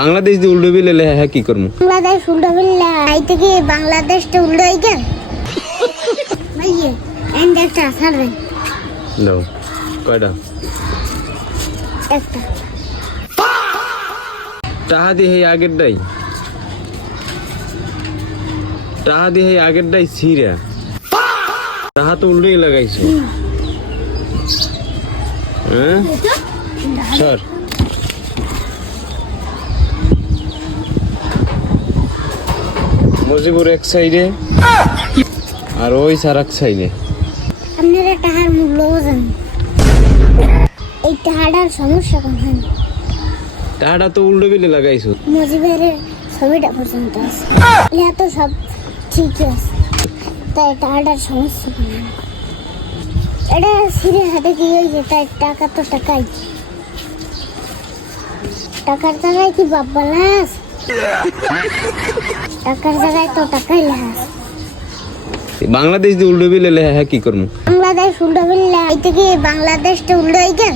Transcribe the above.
বাংলাদেশ দিয়ে উল্টো বিলে হ্যাঁ কি করবো? বাংলাদেশ উল্টো বিল্লা আই থেকে বাংলাদেশটা উল্টো হয়ে গেল ভাইয়ে একটা ছাড়বেন দাও কয়টা একটা টাহা দিয়ে আগেরটাই ছিঁড়া টাহা তো উল্টোই লাগাইছো হ্যাঁ স্যার মজিবুর এক সাইডে আর ওই সার এক সাইডে। আপনারা টাকার মূল্য বোঝেন এই টাকাটার সমস্যা কোনখানে? টাহাটা তো উল্টো বিলে লাগাইছো। মজিবের ছবিটা পর্যন্ত আছে এটা তো সব ঠিকই আছে তাই টাকাটার সমস্যা কোনখানে? এটা সিরে হাতে কি হয়েছে তাই টাকা তো টাকাই টাকার জায়গায় কি বাপ্পা লাস টাকার জায়গায় তো টাকাই লাস। বাংলাদেশ দিয়ে উল্টো বিলে হ্যাঁ কি করবো? বাংলাদেশ উল্টো বিল্লা এই থেকে বাংলাদেশটা উল্টো হয়ে গেল